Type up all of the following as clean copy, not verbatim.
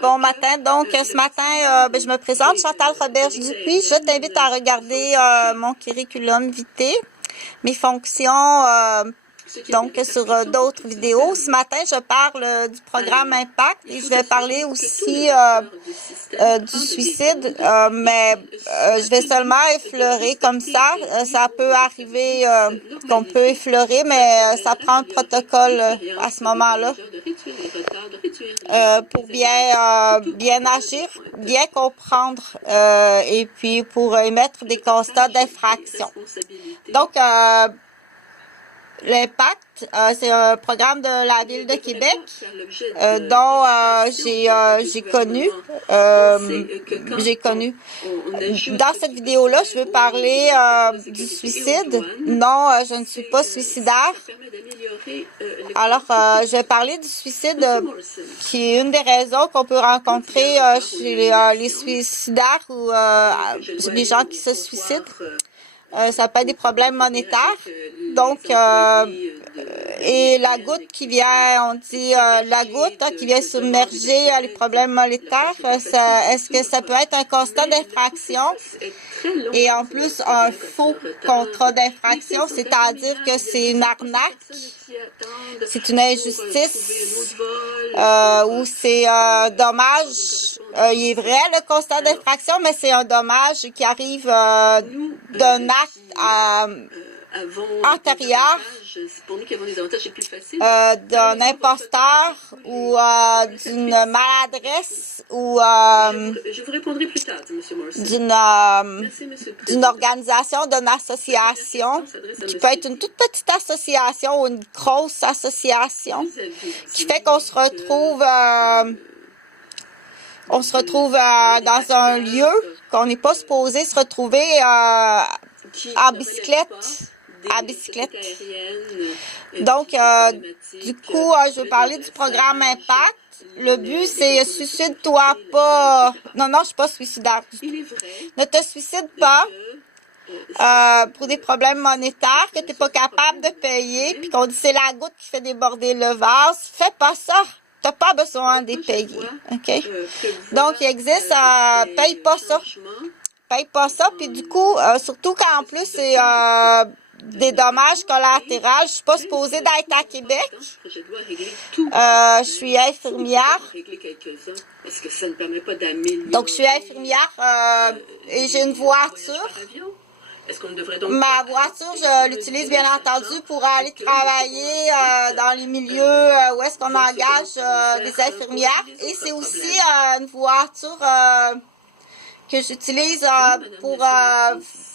Bon matin. Donc, ce matin, je me présente, Chantal Roberge-Dupuis. Je t'invite à regarder mon curriculum vitae, mes fonctions, donc sur d'autres vidéos. Ce matin, je parle du programme Impact et je vais parler aussi du suicide, mais je vais seulement effleurer comme ça. Ça peut arriver qu'on peut effleurer, mais ça prend un protocole à ce moment-là pour bien agir, bien comprendre et puis pour émettre des constats d'infraction. Donc, l'Impact, c'est un programme de la Ville de Québec dont j'ai connu. Dans cette vidéo-là, je veux parler du suicide. Non, je ne suis pas suicidaire. Alors, je vais parler du suicide qui est une des raisons qu'on peut rencontrer chez les suicidaires ou les gens qui se suicident. Ça peut être des problèmes monétaires. Donc, et la goutte qui vient, on dit la goutte qui vient submerger les problèmes monétaires, est-ce que ça peut être un constat d'infraction et en plus un faux contrat d'infraction, c'est-à-dire que c'est une arnaque, c'est une injustice ou c'est un dommage. Il est vrai le constat d'infraction, mais c'est un dommage qui arrive d'un acte antérieur, d'un imposteur ou d'une maladresse ou je vous répondrai plus tard, M. Morrison. d'une organisation, d'une association, qui peut être une toute petite association ou une grosse association, qui fait qu'on se retrouve dans un lieu qu'on n'est pas supposé se retrouver en bicyclette. Donc, du coup, je veux parler du programme Impact. Le but, c'est suicide-toi pas. Non, je suis pas suicidaire du tout. Ne te suicide pas pour des problèmes monétaires que tu n'es pas capable de payer, puis qu'on dit c'est la goutte qui fait déborder le vase. Fais pas ça. Tu n'as pas besoin de les payer. OK? Donc, il existe, paye pas ça. Paye pas ça. Puis du coup, surtout quand en plus c'est des dommages collatéraux. Je suis pas supposée d'être à Québec. Je suis infirmière. Donc, je suis infirmière et j'ai une voiture. Ma voiture, je l'utilise bien entendu pour aller travailler dans les milieux où est-ce qu'on engage des infirmières. Et c'est aussi une voiture que j'utilise pour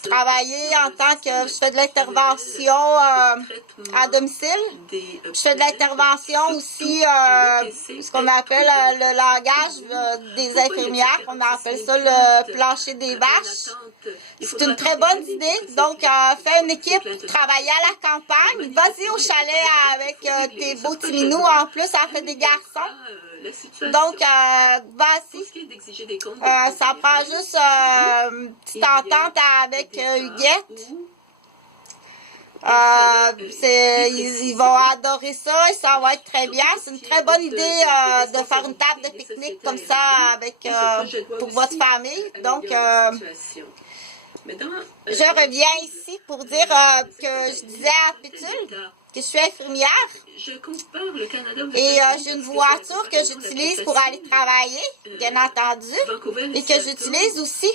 travailler en tant que je fais de l'intervention à domicile. Je fais de l'intervention aussi, ce qu'on appelle le langage des infirmières. On appelle ça le plancher des vaches. C'est une très bonne idée. Donc, fais une équipe pour travailler à la campagne. Vas-y au chalet avec tes beaux petits minous. En plus, ça fait des garçons. Donc, vas-y. Ça prend juste une petite entente avec Huguette. Ils vont adorer ça et ça va être très bien. C'est une très bonne idée de faire une table de pique-nique comme ça avec pour votre famille. Donc, je reviens ici pour dire que je disais à Pétule que je suis infirmière et j'ai une voiture que j'utilise pour aller travailler, bien entendu, et que j'utilise aussi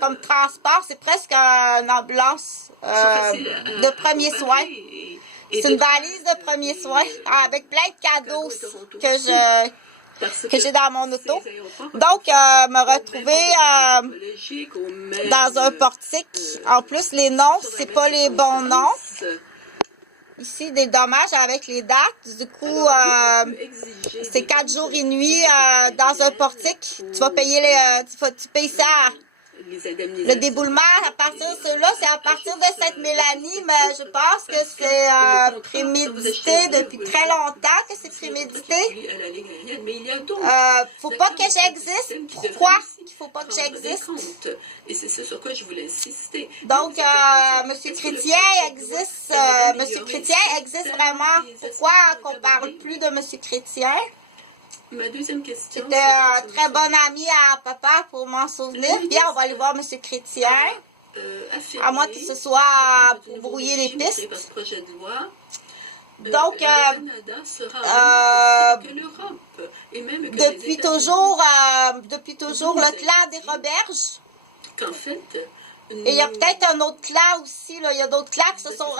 comme transport. C'est presque une ambulance de premiers soins. C'est une valise de premiers soins avec plein de cadeaux que j'ai dans mon auto. Donc, me retrouver dans un portique. En plus, les noms, c'est pas les bons noms. Ici, des dommages avec les dates. Du coup, c'est 4 jours et nuits dans un portique. Tu vas payer tu payes ça. Le déboulement, à partir de cela, c'est à partir de cette Mélanie, mais je pense que c'est prémédité depuis très longtemps que c'est prémédité. Faut pas que j'existe. Pourquoi il faut pas que j'existe? Et c'est ce sur quoi je voulais insister. Donc, Monsieur Chrétien existe. Monsieur Chrétien existe vraiment. Pourquoi qu'on parle plus de Monsieur Chrétien? Ma deuxième question. C'était un très bon ami à papa pour m'en souvenir. Bien, on va aller voir M. Chrétien. À moins que ce soit pour brouiller les pistes. Donc, depuis toujours, le clan des Roberges. Et il y a peut-être un autre clan aussi. Là. Il y a d'autres clans qui se sont